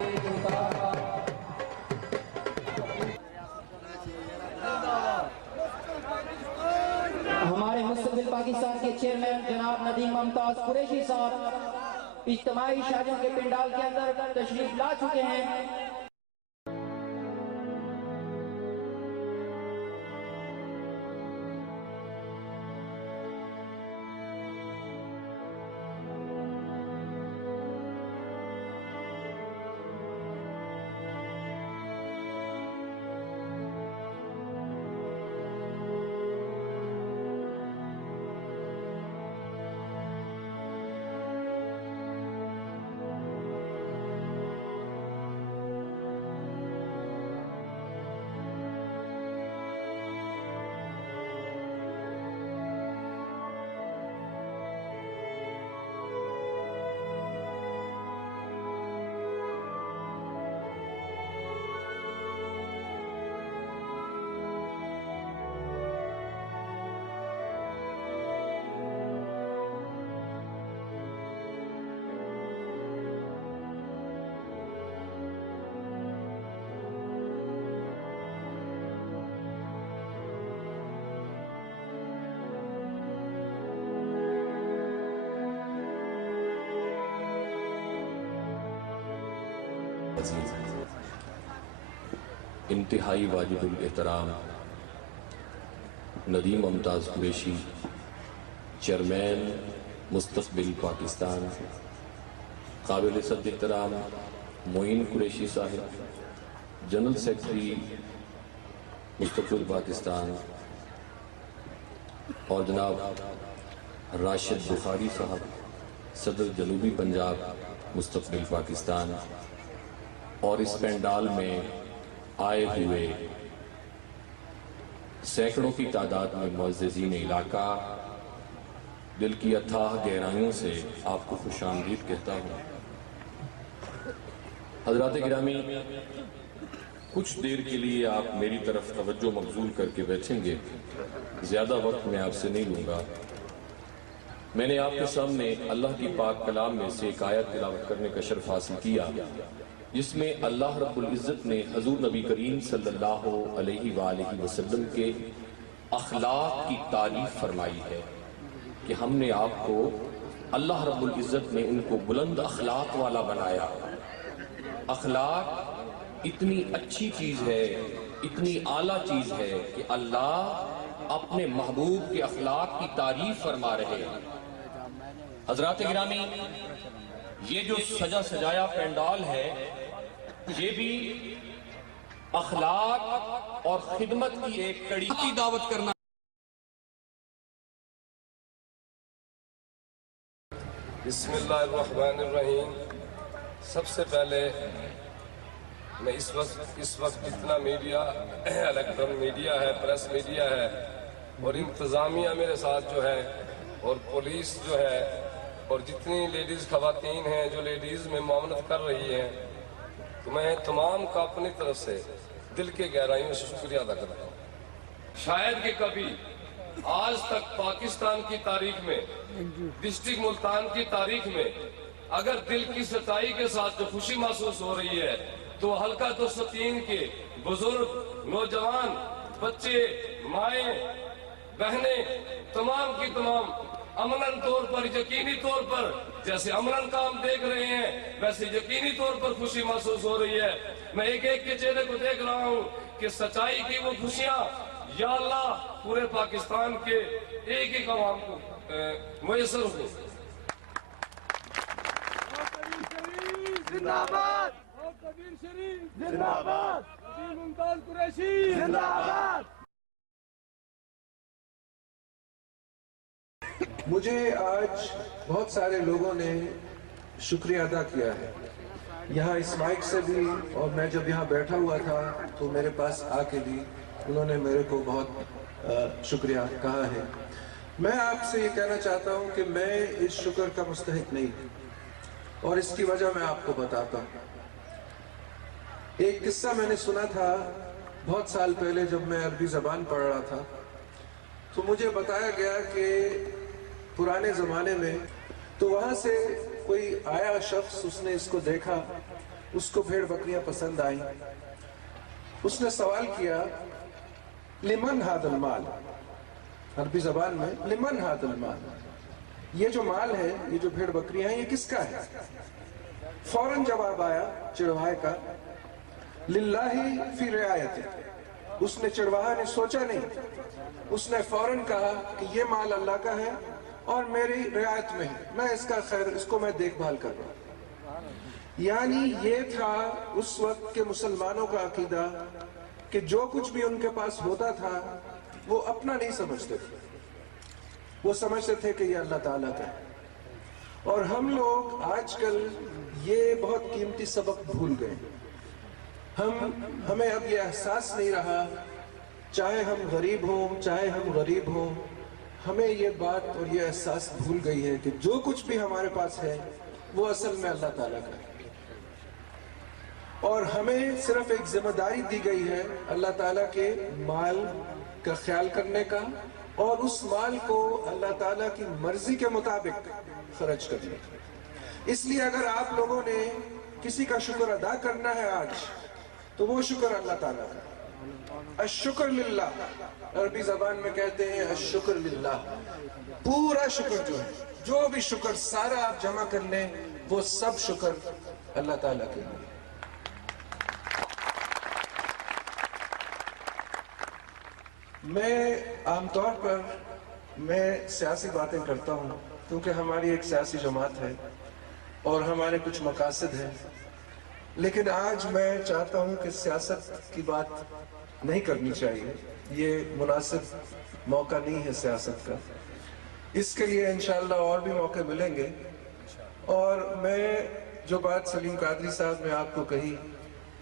ہمارے مستقبل پاکستان کے چیئرمین جناب ندیم ممتاز قریشی صاحب اجتماعی شادیوں کے پنڈال کے اندر تشریف لا چکے ہیں۔ انتہائی واجب الاحترام ندیم ممتاز قریشی چیئرمین مستقبل پاکستان، قابل صد احترام معین قریشی صاحب جنرل سیکرٹری مستقبل پاکستان، اور جناب راشد بخاری صاحب صدر جنوبی پنجاب مستقبل پاکستان، اور اس پینڈال میں آئے ہوئے سینکڑوں کی تعداد میں معززین علاقہ، دل کی اتھاہ گہرائیوں سے آپ کو خوش آمدید کہتا ہوں۔ حضرات گرامی، کچھ دیر کے لیے آپ میری طرف توجہ مبذول کر کے بیٹھیں گے، زیادہ وقت میں آپ سے نہیں لوں گا۔ میں نے آپ کے سامنے اللہ کی پاک کلام میں سے ایک آیت تلاوت کرنے کا شرف حاصل کیا، جس میں اللہ رب العزت نے حضور نبی کریم صلی اللہ علیہ وآلہ وسلم کے اخلاق کی تعریف فرمائی ہے کہ ہم نے آپ کو، اللہ رب العزت نے ان کو بلند اخلاق والا بنایا۔ اخلاق اتنی اچھی چیز ہے، اتنی اعلیٰ چیز ہے کہ اللہ اپنے محبوب کے اخلاق کی تعریف فرما رہے ہیں۔ حضرات گرامی، یہ جو سجا سجایا پینڈال ہے، یہ بھی اخلاق اور خدمت کی ایک کڑی کی دعوت کرنا۔ بسم اللہ الرحمن الرحیم۔ سب سے پہلے میں اس وقت جتنا میڈیا، الیکٹرانک میڈیا ہے، پریس میڈیا ہے، اور انتظامیہ میرے ساتھ جو ہے، اور پولیس جو ہے، اور جتنی لیڈیز خواتین ہیں جو لیڈیز میں معاونت کر رہی ہیں، تو میں تمام کا اپنی طرف سے دل کے گہرائیوں سے شکریہ ادا کرتا ہوں۔ شاید کہ کبھی آج تک پاکستان کی تاریخ میں، ڈسٹرکٹ ملتان کی تاریخ میں، اگر دل کی سچائی کے ساتھ جو خوشی محسوس ہو رہی ہے تو حلقہ 203 کے بزرگ، نوجوان، بچے، مائیں، بہنیں، تمام کی تمام عملاً طور پر، یقینی طور پر، جیسے عملاً کام دیکھ رہے ہیں ویسے یقینی طور پر خوشی محسوس ہو رہی ہے۔ میں ایک ایک کے چہرے کو دیکھ رہا ہوں کہ سچائی کی وہ خوشیاں یا اللہ پورے پاکستان کے ایک ایک عوام کو میسر ہو۔ زندہ باد کبیر شریف، زندہ باد ندیم ممتاز قریشی، زندہ باد۔ مجھے آج بہت سارے لوگوں نے شکریہ ادا کیا ہے، یہاں اس مائک سے بھی، اور میں جب یہاں بیٹھا ہوا تھا تو میرے پاس آ کے بھی انہوں نے میرے کو بہت شکریہ کہا ہے۔ میں آپ سے یہ کہنا چاہتا ہوں کہ میں اس شکر کا مستحق نہیں، اور اس کی وجہ میں آپ کو بتاتا ہوں۔ ایک قصہ میں نے سنا تھا بہت سال پہلے جب میں عربی زبان پڑھ رہا تھا، تو مجھے بتایا گیا کہ پرانے زمانے میں تو وہاں سے کوئی آیا شخص، اس نے اس کو دیکھا اس کو بھیڑ بکریاں پسند آئیں. اس نے سوال کیا لمن هذا المال، عربی زبان میں لمن هذا المال، یہ جو مال ہے، یہ جو بھیڑ بکریاں ہیں، یہ کس کا ہے؟ فوراً جواب آیا چڑوائے کا للہ فی رعایتہ. اس نے چڑواہا نے سوچا نہیں، اس نے فوراً کہا کہ یہ مال اللہ کا ہے اور میری رعایت میں ہے، میں اس کا خیر، اس کو میں دیکھ بھال کر رہا ہوں. یعنی یہ تھا اس وقت کے مسلمانوں کا عقیدہ کہ جو کچھ بھی ان کے پاس ہوتا تھا وہ اپنا نہیں سمجھتے تھے، وہ سمجھتے تھے کہ یہ اللہ تعالیٰ کا ہے. اور ہم لوگ آج کل یہ بہت قیمتی سبق بھول گئے. ہمیں اب یہ احساس نہیں رہا، چاہے ہم غریب ہوں چاہے ہم غریب ہوں، ہمیں یہ بات اور یہ احساس بھول گئی ہے کہ جو کچھ بھی ہمارے پاس ہے وہ اصل میں اللہ تعالیٰ کا ہے. اور ہمیں صرف ایک ذمہ داری دی گئی ہے اللہ تعالیٰ کے مال کا خیال کرنے کا، اور اس مال کو اللہ تعالیٰ کی مرضی کے مطابق خرچ کرنے کا. اس لیے اگر آپ لوگوں نے کسی کا شکر ادا کرنا ہے آج، تو وہ شکر اللہ تعالیٰ کا. الشکر للہ، عربی زبان میں کہتے ہیں الشکر للہ. پورا شکر جو ہے، جو بھی شکر سارا آپ جمع کر لیں، وہ سب شکر اللہ تعالیٰ کے لیے. میں عام طور پر سیاسی باتیں کرتا ہوں کیونکہ ہماری ایک سیاسی جماعت ہے اور ہمارے کچھ مقاصد ہیں، لیکن آج میں چاہتا ہوں کہ سیاست کی بات نہیں کرنی چاہیے. یہ مناسب موقع نہیں ہے سیاست کا. اس کے لیے انشاءاللہ اور بھی موقع ملیں گے. اور میں جو بات سلیم قادری صاحب نے آپ کو کہی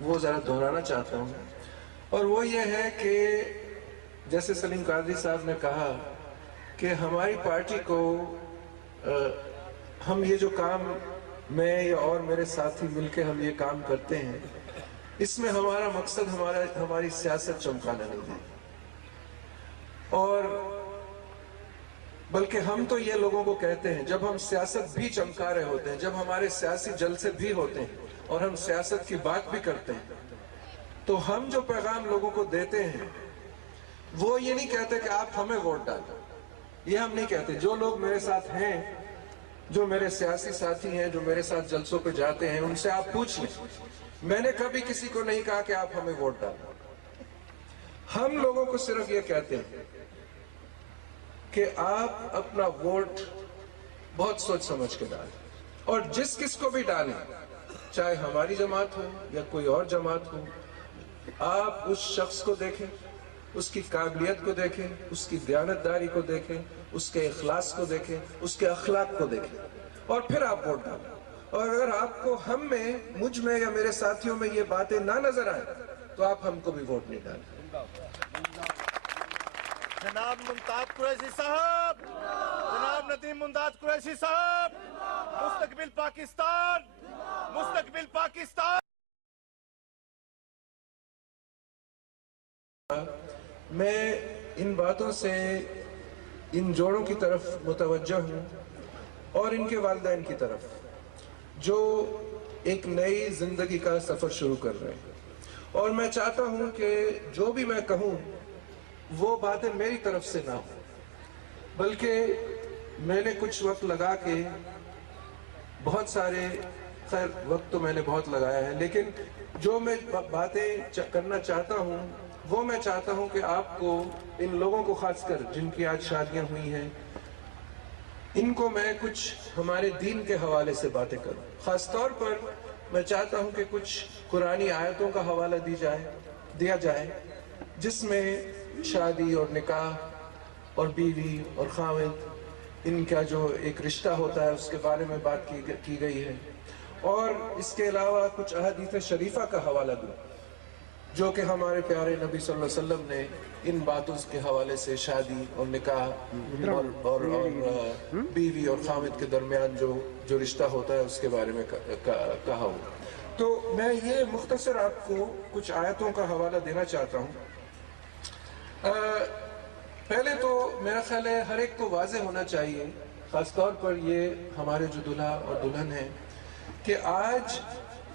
وہ ذرا دہرانا چاہتا ہوں، اور وہ یہ ہے کہ جیسے سلیم قادری صاحب نے کہا کہ ہماری پارٹی کو ہم یہ جو کام میں یا اور میرے ساتھی مل کے ہم یہ کام کرتے ہیں، اس میں ہمارا مقصد ہماری سیاست چمکانا نہیں ہے، اور بلکہ ہم تو یہ لوگوں کو کہتے ہیں جب ہم سیاست بھی چمکا رہے ہوتے ہیں، جب ہمارے سیاسی جلسے بھی ہوتے ہیں اور ہم سیاست کی بات بھی کرتے ہیں، تو ہم جو پیغام لوگوں کو دیتے ہیں وہ یہ نہیں کہتے کہ آپ ہمیں ووٹ ڈالیں. یہ ہم نہیں کہتے. جو لوگ میرے ساتھ ہیں، جو میرے سیاسی ساتھی ہیں، جو میرے ساتھ جلسوں پہ جاتے ہیں، ان سے آپ پوچھ لیں، میں نے کبھی کسی کو نہیں کہا کہ آپ ہمیں ووٹ ڈالیں. ہم لوگوں کو صرف یہ کہتے ہیں کہ آپ اپنا ووٹ بہت سوچ سمجھ کے ڈالیں، اور جس کس کو بھی ڈالیں، چاہے ہماری جماعت ہو یا کوئی اور جماعت ہو، آپ اس شخص کو دیکھیں، اس کی قابلیت کو دیکھیں، اس کی دیانتداری کو دیکھیں، اس کے اخلاص کو دیکھیں، اس کے اخلاق کو دیکھیں، اور پھر آپ ووٹ ڈالیں. اور اگر آپ کو ہم میں، مجھ میں یا میرے ساتھیوں میں یہ باتیں نہ نظر آئیں تو آپ ہم کو بھی ووٹ نہیں ڈالیں. جناب ممتاز قریشی صاحب، جناب ندیم ممتاز قریشی صاحب، مستقبل پاکستان، مستقبل پاکستان. میں ان باتوں سے ان جوڑوں کی طرف متوجہ ہوں اور ان کے والدین کی طرف، جو ایک نئی زندگی کا سفر شروع کر رہے ہیں. اور میں چاہتا ہوں کہ جو بھی میں کہوں وہ باتیں میری طرف سے نہ ہوں، بلکہ میں نے کچھ وقت لگا کے بہت سارے، خیر وقت تو میں نے بہت لگایا ہے، لیکن جو میں باتیں کرنا چاہتا ہوں وہ میں چاہتا ہوں کہ آپ کو، ان لوگوں کو خاص کر جن کی آج شادیاں ہوئی ہیں، ان کو میں کچھ ہمارے دین کے حوالے سے باتیں کروں. خاص طور پر میں چاہتا ہوں کہ کچھ قرآنی آیتوں کا حوالہ دیا جائے جس میں شادی اور نکاح اور بیوی اور خاوند، ان کا جو ایک رشتہ ہوتا ہے اس کے بارے میں بات کی گئی ہے. اور اس کے علاوہ کچھ احادیث شریفہ کا حوالہ دوں جو کہ ہمارے پیارے نبی صلی اللہ علیہ وسلم نے ان باتوں کے حوالے سے شادی اور نکاح اور بیوی اور خامد کے درمیان جو رشتہ ہوتا ہے اس کے بارے میں کہا ہو. تو میں یہ مختصر آپ کو کچھ آیتوں کا حوالہ دینا چاہتا ہوں. پہلے تو میرا خیال ہے ہر ایک کو واضح ہونا چاہیے، خاص طور پر یہ ہمارے جو دلہا اور دلہن ہیں، کہ آج